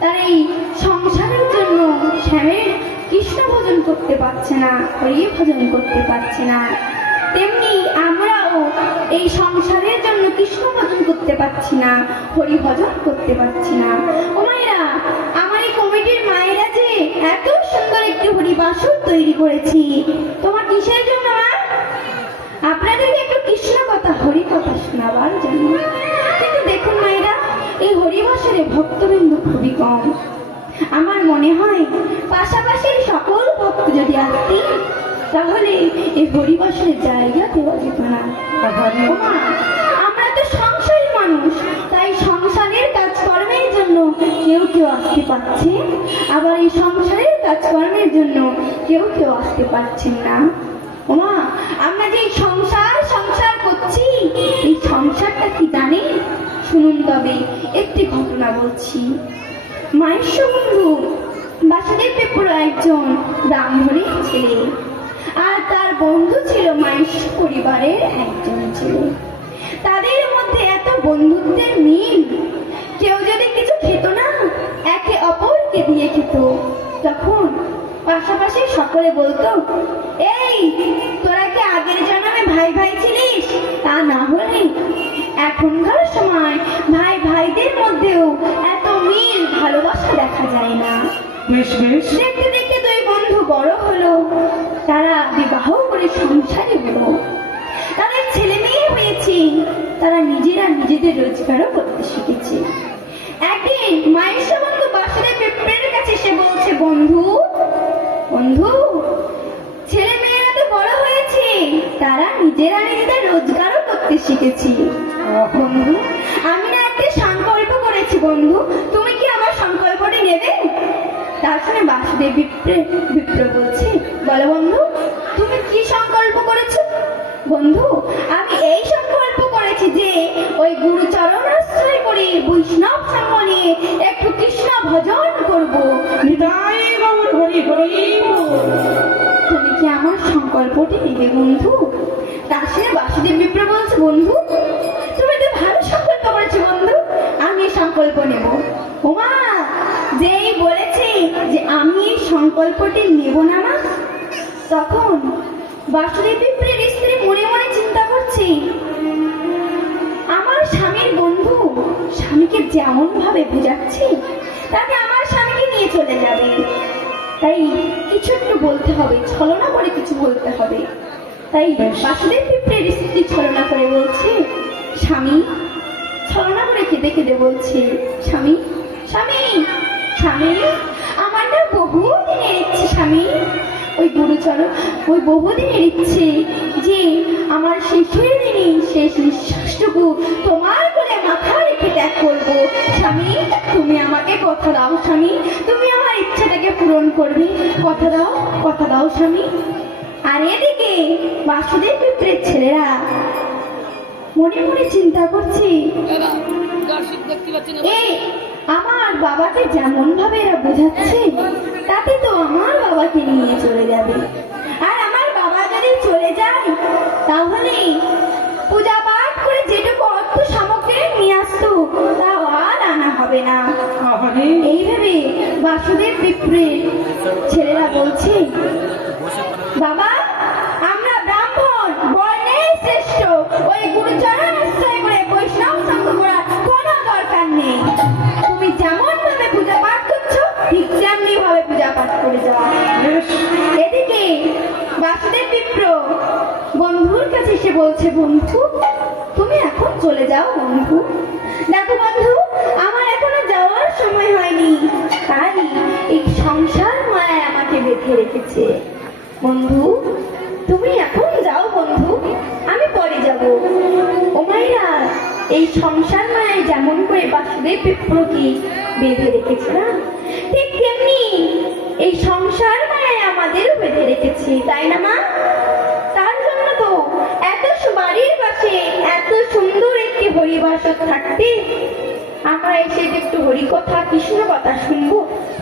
তার এই সংসারের জন্য শ্যামের কৃষ্ণ ভজন করতে পারছে না, হরি ভজন করতে পারছে না, তেমনি আমরাও এই সংসারের জন্য কৃষ্ণ ভজন করতে পারছি না, হরি ভজন করতে পারছি না। ও মায়েরা, আমার এই কমিটির মায়েরা যে এত সুন্দর একটি হরিবাসর তৈরি করেছি, তোমার কিসের জন্য মা? আপনাদেরকে একটু কৃষ্ণ কথা, হরি কথা শোনাবার জন্য। কিন্তু দেখুন মায়েরা, এই হরিবাসরে ভক্তবৃন্দ খুবই কম। আমার মনে হয় পাশাপাশি সকল ভক্ত যদি আসতেন তাহলে এই হরিবাসরের জায়গা দেওয়া যেত না। আমরা তো সংসারী মানুষ, তাই সংসারের কাজকর্মের জন্য কেউ কেউ আসতে পারছে, আবার এই সংসারের কাজকর্মের জন্য কেউ কেউ আসতে পারছেন না। ওমা, আমরা যে সংসার সংসার করছি, এই সংসারটা কি জানেন? শুনুন তবে একটি ঘটনা বলছি। মায়ের বন্ধু বাসুদেব পেপুর একজন ব্রাহ্মণের ছেলে, আর তার বন্ধু ছিল মায়ের পরিবারের একজন ছেলে। তাদের মধ্যে এত বন্ধুত্বের মিল, কেউ যদি কিছু খেত না একে অপরকে দিয়ে খেত। তখন পাশাপাশি সকলে বলতো, এই তোরা কি আগের জন্মে ভাই ভাই ছিলিস? তা না হলে এখনকার সময় ভাই ভাইদের মধ্যেও এত মিল ভালোবাসা দেখা যায় না। দেখতে দেখতে দুই বন্ধু বড় হলো, তারা বিবাহ করে সংসারে হলো, তাদের ছেলে মেয়ে হয়েছে, তারা নিজেরা নিজেদের রোজগারও করতে শিখেছে। একদিন মায়ের বন্ধু বাসুদেব পেপুরের কাছে এসে বলছে, বন্ধু বন্ধু, ছেলে মেয়েরা তো বড় হয়েছে, তারা নিজেরা নিজেদের রোজগারও করতে শিখেছি। বন্ধু, আমি না একটা সংকল্প করেছি, বন্ধু তুমি কি আমার সংকল্পটি নেবে? তার শুনে বাসুদেব বিপ্র বলছে, বলো বন্ধু তুমি কি সংকল্প করেছো? বন্ধু, আমি এই সংকল্প করেছি যে ওই গুরুচরণ আশ্রয় করে বৈষ্ণব সঙ্গ নিয়ে একটু কৃষ্ণ ভজন করবো। তুমি কি আমার সংকল্পটি নেবে বন্ধু? তার শুনে বাসুদেব বিপ্র বলছে, বন্ধু তুমি তো ভালো সংকল্প করেছো বন্ধু, আমি এই সংকল্প নেব। ওমা, যেই বলেছে যে আমি এই সংকল্পটি নেব না মা, তখন বাসুদেব বিপ্রের স্ত্রী মনে মনে চিন্তা করছে, আমার স্বামীর বন্ধু স্বামীকে যেমন ভাবে বুঝাচ্ছে তাতে আমার স্বামীকে নিয়ে চলে যাবে, তাই কিছু একটু বলতে হবে, ছলনা করে কিছু বলতে হবে। তাই বাসুদেব বিপ্রের স্ত্রী ছলনা করে বলছে, স্বামী, ছলনা করে কেঁদে কেঁদে বলছে, স্বামী স্বামী স্বামী, আমার না বহুদিনের ইচ্ছে স্বামী, ওই গুরুচরণ ওই বহুদিনের ইচ্ছে যে আমার শেষের দিনে শেষ নিঃশ্বাসটুকু তোমার কোলে মাথা রেখে ত্যাগ করবো। স্বামী, তুমি আমাকে কথা দাও স্বামী, তুমি আমার ইচ্ছাটাকে পূরণ করবে, কথা দাও, কথা দাও স্বামী। আর এদিকে বাসুদেব বিপ্রের ছেলেরা মনে মনে চিন্তা করছি, আমার বাবাকে যেমন ভাবে এরা বোঝাচ্ছে তাতে তো আমার বাবাকে নিয়ে চলে যাবে, আর আমার বাবা যদি চলে যায় তাহলে পূজা পাঠ করে যেটুকু অর্থ সামগ্রী নিয়ে আসতো তাও আর আনা হবে না। এইভাবে বাসুদেব বিপ্রের ছেলেরা বলছে, বাবা আমরা ব্রাহ্মণ বর্ণের শ্রেষ্ঠ, ওই গুরুচরণ আশ্রয় করে বৈষ্ণব সঙ্গ করার কোনো দরকার নেই, তুমি যেমন ভাবে পূজা পাঠ করছো ঠিক তেমনি ভাবে পূজা পাঠ করে যাও। এদিকে বাসুদেব বিপ্র বন্ধুর কাছে এসে বলছে, বন্ধু তুমি এখন চলে যাও বন্ধু, দেখো বন্ধু আমার এখনো যাওয়ার সময় হয়নি, তাই এই সংসার মায়া আমাকে বেঁধে রেখেছে, বন্ধু তুমি এখন যাও বন্ধু, আমি পরে যাব। ও মায়েরা, এই সংসার মায়ায় যেমন করে বাসুদেব বিপ্রকে বেঁধে রেখেছে না, ঠিক তেমনি এই সংসার মায়ায় আমাদেরও বেঁধে রেখেছে, তাই না মা? তার জন্য তো এত বাড়ির পাশে এত সুন্দর একটি হরিবাসর থাকতে আমরা এসে একটু হরিকথা কৃষ্ণ কথা শুনবো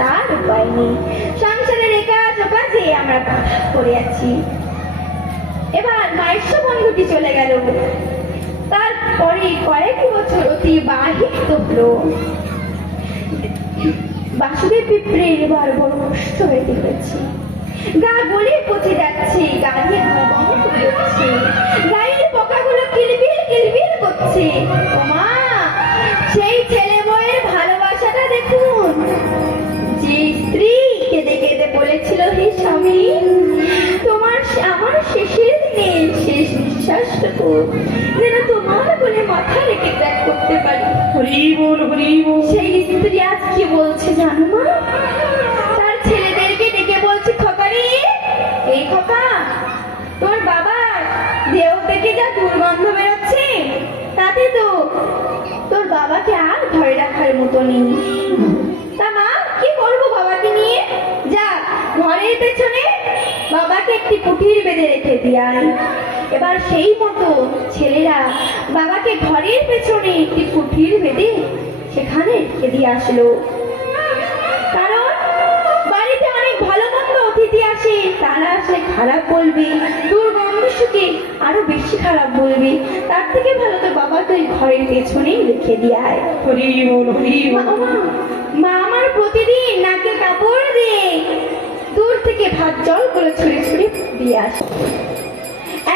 তার উপায় নেই, সংসারের একাজ কাজে আমরা করে আছি। এবার মায়ের বন্ধুটি চলে গেল, তারপরে কয়েক বছর অতিবাহিত হলো। বাসুদেব পিঁপড়ে এবার বড় কষ্ট হয়ে দেখেছি। গা গলে পচে যাচ্ছে, গাড়ির গন্ধ বেরোচ্ছে, গায়ের পোকাগুলো কিলবিল কিলবিল করছে। ওমা, সেই ছেলে বউয়ের ভালোবাসাটা দেখুন। যে স্ত্রী কেঁদে কেঁদে বলেছিল, হে স্বামী, তোমার আমার শেষের দিনে শেষ নিঃশ্বাসটুকু যেন তোমার বলে মাথা রেখে ত্যাগ করতে পারি। হরি বল, হরি বল। সেই স্ত্রী আজ কি বলছে জানো মা? তার ছেলেদেরকে ডেকে বলছে, খোকারে, এই খোকা, তোর বাবার দেহ থেকে যা দুর্গন্ধ বেরোচ্ছে, তাতে তো তোর বাবাকে আর ঘরে রাখার মতো নেই। তা মা, কি করবো বাবাকে নিয়ে? যা, ঘরের পেছনে বাবাকে একটি কুঠির বেঁধে রেখে দিয়াই। এবার সেই মতো ছেলেরা বাবাকে ঘরের পেছনে একটি কুঠির বেঁধে সেখানে রেখে দিয়ে আসলো। কারণ বাড়িতে অনেক ভালো মন্দ অতিথি আসে, তারা আসলে খারাপ বলবে, দুর্গন্ধ শুকে আরো বেশি খারাপ বলবে। তার থেকে ভালো তো বাবা তো ঘরের পেছনেই রেখে দিয়ে আয়। হরি বল, হরি বল। মা আমার প্রতিদিন নাকে কাপড় দিয়ে দূর থেকে ভাত জলগুলো ছুঁড়ে ছুঁড়ে দিয়ে আসে।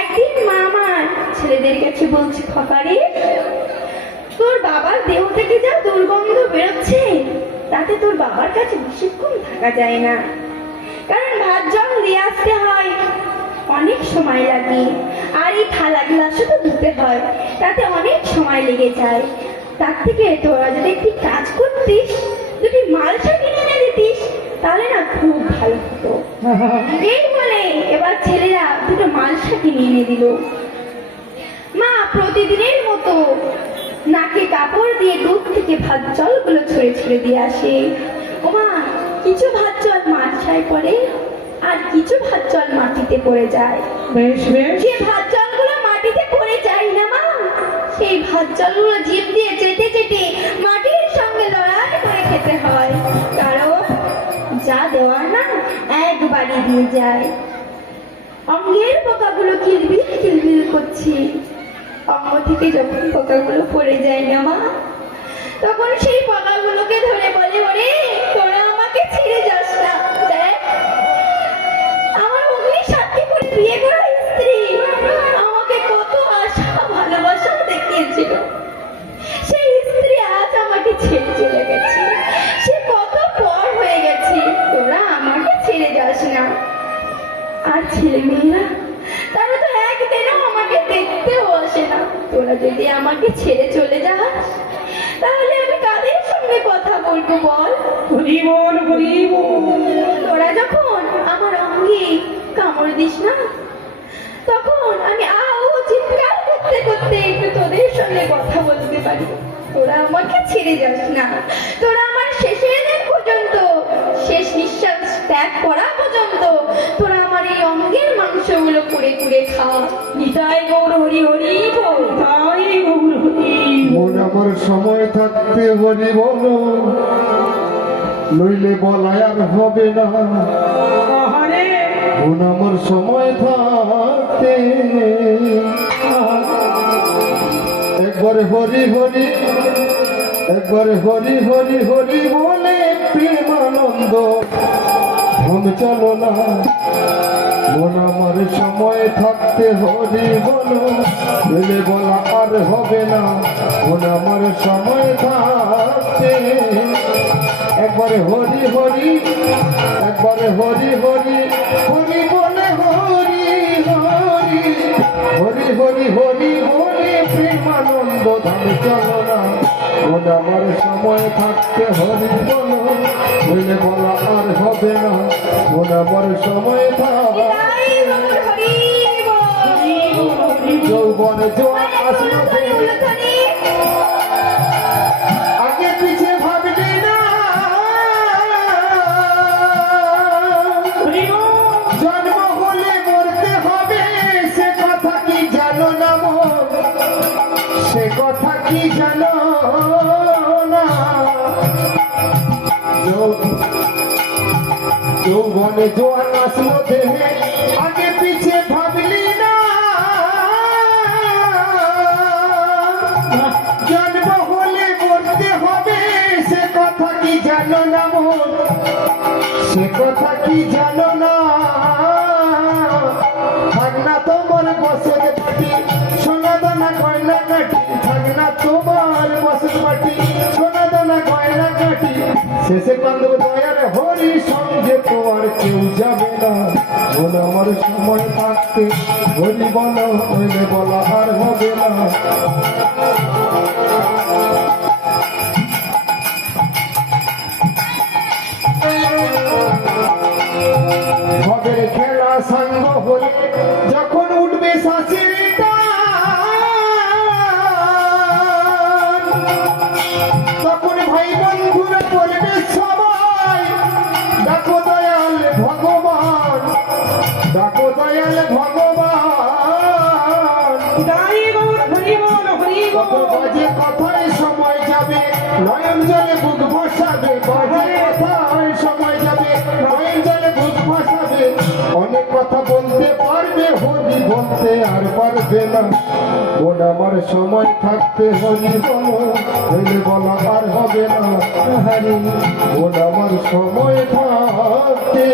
একদিন মা আমার ছেলেদের কাছে বলছে, খোকারে, তোর বাবার দেহ থেকে যা দুর্গন্ধ বেরোচ্ছে, তাতে তোর বাবার কাছে বেশিক্ষণ থাকা যায় না। কারণ ভাত জল দিয়ে আসতে হয়, অনেক সময় লাগে, আর এই থালা গ্লাসও তো ধুতে হয়, তাতে অনেক সময় লেগে যায়। তার থেকে তোরা যদি একটি কাজ করতিস, যদি মালসা কিনে এনে দিতিস, তাহলে না খুব ভালো হতো। এই বলে এবার ছেলেরা দুটো মালসা কিনে এনে দিল। মা প্রতিদিনের মতো নাকে কাপড় দিয়ে দুধ থেকে ভাত জলগুলো ছড়ে ছড়ে দিয়ে আসে। ওমা, কিছু ভাত জল মালসায় পড়ে, আর কিছু ভাত জল মাটিতে পড়ে যায়। বেশ বেশ। যে ভাত জলগুলো মাটিতে পড়ে যায় না মা, সেই ভাত জলগুলো জিভ দিয়ে চেটে চেটে মাটির সঙ্গে লড়াই করে খেতে হয়। কারণ যা দেওয়ার না একবারই দিয়ে যায়। অঙ্গের পোকাগুলো কিলবিল কিলবিল করছে। অঙ্গ থেকে যখন পোকাগুলো পড়ে যায় না মা, তখন সেই পোকাগুলোকে ধরে বলে, ওরে তোরা আমাকে ছেড়ে যাস না। দেখ, আমার অগ্নি সাথী করে বিয়ে করা স্ত্রী আমাকে কত আশা ভালোবাসা দেখিয়েছিল, সেই স্ত্রী আজ আমাকে ছেড়ে চলে গেছে। সে কত পর হয়ে গেছে, তোরা আমাকে ছেড়ে যাস না। আর ছেলে মেয়েরা, তারা তো একদিনও আমাকে দেখতেও আসে না। তোরা যদি আমাকে ছেড়ে চলে যাস, তাহলে আমি কাদের সঙ্গে কথা বলবো বল? হরি বল, হরি বল। তোরা যখন আমার অঙ্গে কামড় দিস না, তখন আমি আও চিৎকার করতে করতে একটু তোদের সঙ্গে কথা বলতে পারি। তোরা আমাকে ছেড়ে যাস না। তোরা আমার শেষের দিন পর্যন্ত, শেষ নিঃশ্বাস ত্যাগ করা পর্যন্ত তোরা আমার এই অঙ্গের মাংসগুলো কুড়ে কুড়ে খা। নিতাই গৌর হরি হরি বল। তাই গৌর হরি। মন আমার সময় থাকতে হরি বলো, নইলে বলায় আর হবে না। আহারে, মন আমার সময় থাকতে একবারে হরি হরি, একবারে হরি হরি হরি বলে প্রেমানন্দ ধাম চলো না। মন আমার সময় থাকতে হরি বলো, নইলে বলা আর হবে না। মন আমার সময় থাকতে একবারে হরি হরি, একবারে হরি হরি হরি বলে হরি হরি, হরি হরি হরি বলে প্রেমানন্দ ধাম চলো না। মন আমার সময় থাকতে হরি বলো, নইলে বলা আর হবে না। মন আমার সময় থাক নিতাই গৌর হরি বল। যৌবন জোয়ান আসলো উলুধ্বনি। আগে পিছে ভাবলি না, হরি বল। জন্ম হলে মরতে হবে, সে কথা কি জানো না মন, সে কথা কি জানো না। যৌবনে জোয়ান আসলো দেহে, আগে পিছে ভাবলি না, জন্ম হলে মরতে হবে, সে কথা কি জানো জানো না মন সে কথা কি জানো না থাক না তোমার বসে পাটি সোনা দানা গয়না কাটি থাক না তোমার বসে পাটি সোনা দানা গয়না কাটি শেষে কান্দব দয়ার হরি সঙ্গে তো আর কেউ যাবে না মন আমার সময় থাকতে হরি বলো হইলে বলা আর হবে না ভবের খেলা সাঙ্গ হলে যখন উঠবে শাশির টান, তখন ভাই বন্ধুরা বলবে সবাই ডাকো দয়াল ভগবান ডাকো দয়াল ভগবান তাই গৌর হরি বল হরি কত বল। বাজে কথায় সময় যাবে নয়ন জলে বুক বসাবে বাজে কথায় সময় যাবে নয়ন জলে বুক বসাবে অনেক কথা বলতে পারবে হরি বলতে আর পারবে না ওর আমার সময় থাকতে হরি বলো হইলে বলা আর হবে না হারি ওর আমার সময় থাকতে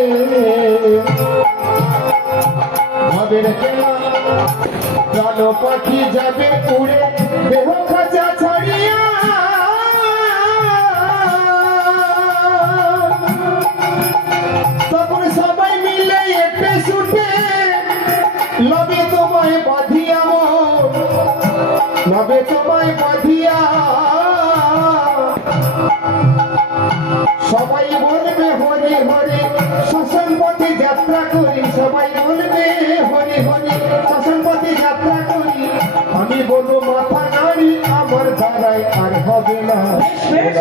ভাবের খেলা প্রাণ পাখি যাবে উড়ে দেহ খাঁচা ছাড়িয়া তখন সবাই মিলে এপে ছুটে লবে তোমায় বাঁধিয়া মন লবে তোমায় বাঁধিয়া সবাই বলবে হরি হরি শ্মশান পথে যাত্রা করি সবাই বলবে হরি হরি শ্মশান পথে যাত্রা করি আমি বলবো মাথা নাড়ি আমার দ্বারাই আর হবে না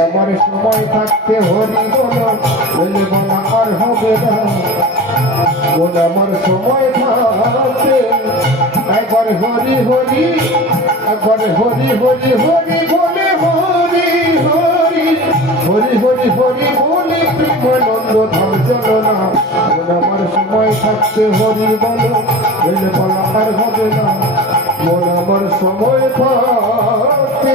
আমার সময় থাকতে হরি বলো বলে বলা আর হবে না আমার সময় থাকতে একবার হরি হরি একবার হরি হরি হরি বলে হরি হরি হরি হরি হরি বলে প্রেমানন্দ ধাম চলো না আমার সময় থাকতে হরি বলো বলে বলা আর হবে না আমার সময় থাকতে